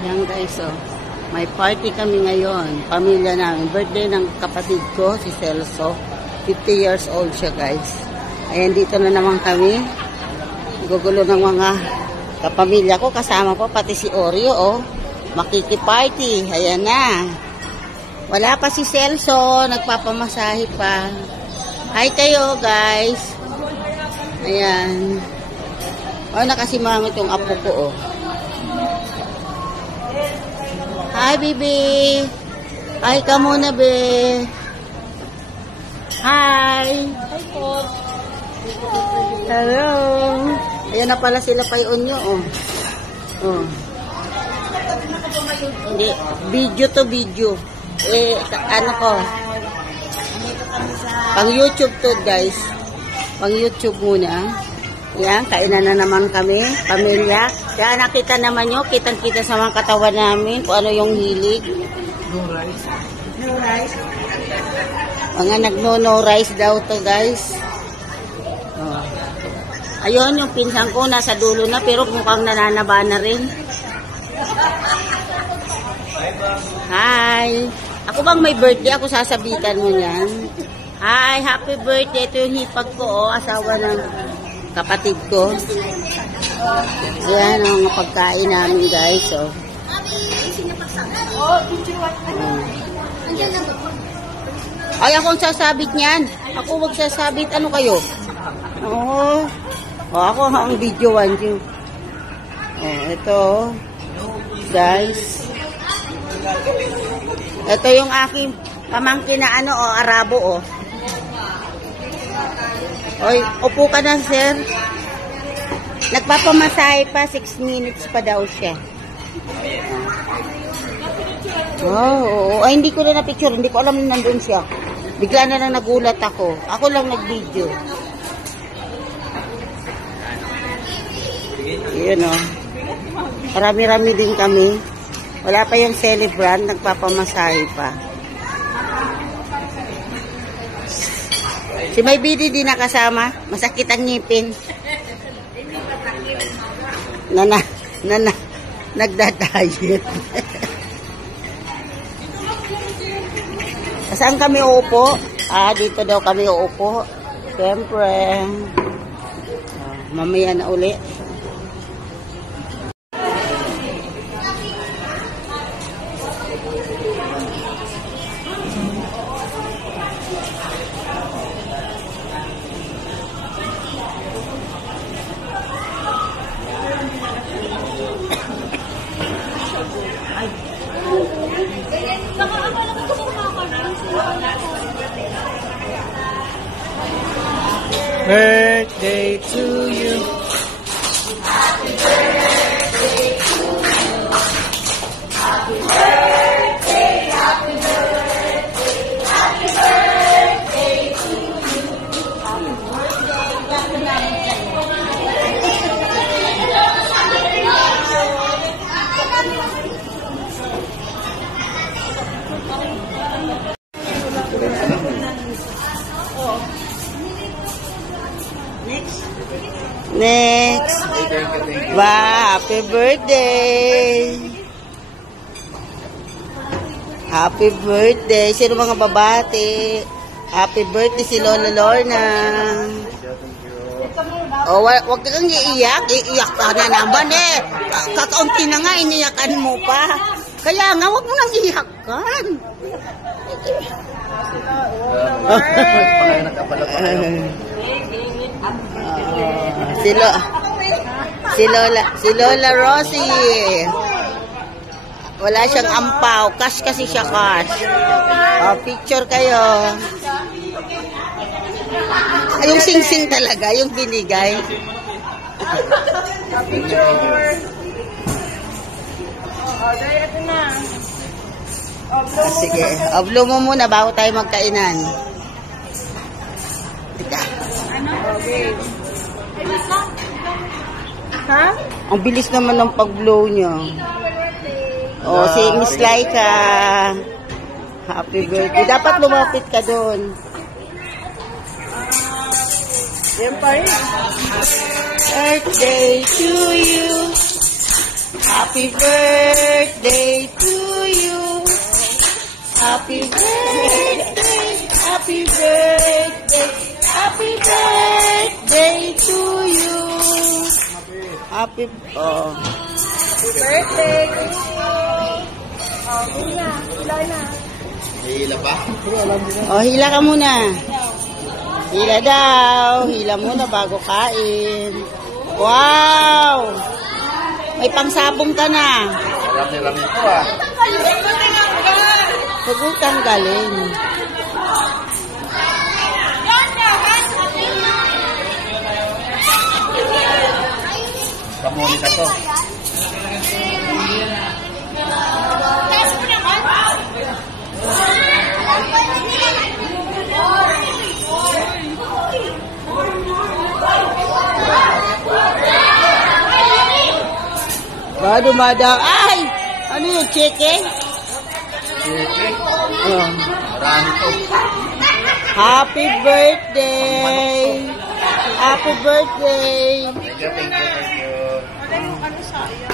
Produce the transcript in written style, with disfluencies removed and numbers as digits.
Yan guys, oh. May party kami ngayon. Pamilya namin. Birthday ng kapatid ko, si Celso. 50 years old siya guys. Ayan, dito na naman kami. Gugulo ng mga kapamilya ko. Kasama po pati si Oreo, oh. Makikiparty. Ayan na. Wala pa si Celso. Nagpapamasahe pa. Hi kayo guys. Ayan. Oh, nakasimamit yung apo ko, oh. Hi, baby. Hi ka muna, be. Hi. Hi po. Hello. Ayan na pala sila payon nyo, oh. Oh. Hindi. Video to video. Ano ko? Pang YouTube to, guys. Pang YouTube muna. Yan, kainan na naman kami, pamilya. Kaya nakita naman nyo, kitang-kita sa mga katawan namin kung ano yung hilig. No rice. No rice. Mga nagno-no rice daw to guys. Oh. Ayun, yung pinsan ko nasa dulo na pero mukhang nananaba na rin. Hi. Ako bang may birthday? Ako sasabitan mo yan. Hi, happy birthday. Ito yung hipag ko, oh, asawa ng kapatid ko. Ayan ang mga pagkain namin guys, oh. Ay, ako ang sasabit niyan. Ako wag sasabit. Ano kayo? Oh, ako ang video one. Oh, ito guys. Ito yung aking pamangkin na ano, oh, Arabo, oh. Oy, upo ka na, sir. Nagpapamasahe pa, 6 minutes pa daw siya. Oh, ay, hindi ko na na-picture. Hindi ko alam na nandun siya. Bigla na lang nagulat ako. Ako lang nag-video. Yun, oh. Marami-rami din kami. Wala pa yung celebrant, nagpapamasahe pa. Si May Bidi di nakasama. Masakit ang ngipin. Nagdadayet. Saan kami uupo? Dito daw kami uupo. Siyempre. Mamaya na uli. Birthday to you. Happy birthday to you. Happy birthday, happy birthday, happy birthday to you. Happy Next. Wow, happy birthday. Happy birthday. Sino mga babati? Happy birthday si Lola Lorna. Oh, wag kang iiyak. Iiyak ka na naman eh. Kakaunti na nga, iniyakan mo pa. Kaya nga, wag mo nang iiyakan. Si Lola Rosie. Wala siyang ampaw. Cash kasi siya, cash. Oh, picture kayo. Yung sing-sing talaga, yung binigay. picture. Sige, upload mo muna bago tayo magkainan. Tika. Okay. Ha? Ang bilis naman ng pag-blow niya. Oh, si Miss Laika. Happy birthday. Dapat lumapit ka doon. Yan pa rin. Birthday to you. Happy birthday to you. Happy birthday, happy birthday, happy birthday to you. Happy Birthday to you. Oh, hila. Hila na. Hila pa? hila ka muna. Hila daw. Hila muna bago kain. Wow! May pangsabong ka na. Rami-rami ko ah. Huwag mo tanggalin. Kamuli ka to. Dumadaw. Ay! Ano yun? Chicken? Chicken. Oh. Marami to. Happy birthday! Happy birthday! Thank you, thank you, thank you. Wala yung ano sa iyo.